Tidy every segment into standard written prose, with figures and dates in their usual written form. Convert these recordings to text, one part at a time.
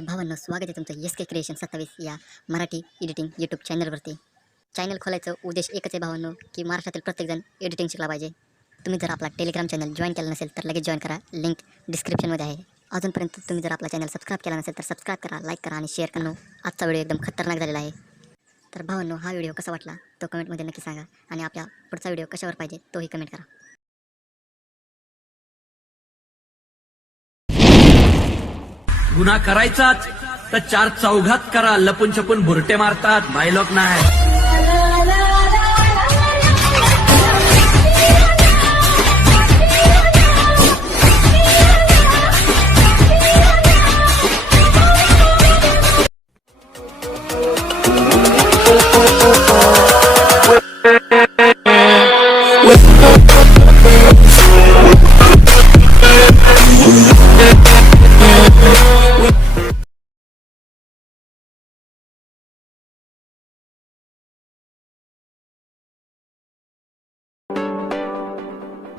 तर भावांनो, स्वागत आहे तुमचं SK क्रिएशन 27 या मराठी एडिटिंग यूट्यूब चॅनलवरती। चॅनल खोलायचं उद्देश एकच आहे भावांनो, की महाराष्ट्रातील प्रत्येकजण एडिटिंग शिकला पाहिजे। तुम्ही जर आपला टेलिग्राम चॅनल जॉईन केला नसेल तर लगेच जॉईन करा, लिंक डिस्क्रिप्शनमध्ये आहे। अजूनपर्यंत तुम्ही जर आपला चॅनल सबस्क्राईब केला नसेल तर सबस्क्राईब करा, लाईक करा आणि शेअर करा। आजचा व्हिडिओ एकदम खतरनाक झालेला आहे। तर भावांनो, हा व्हिडिओ कसा वाटला तो कमेंटमध्ये नक्की सांगा आणि आपल्या पुढचा व्हिडिओ कशावर पाहिजे तोही कमेंट करा। गुन्हा करायचाच तर चार चौघात करा, लपून छपून बुरटे मारतात, बायलोक नाही।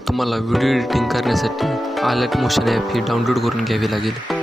तुम्हाला व्हिडिओ एडिटिंग करण्यासाठी आलाइट मोशन ॲप ही डाउनलोड करून घ्यावी लागेल।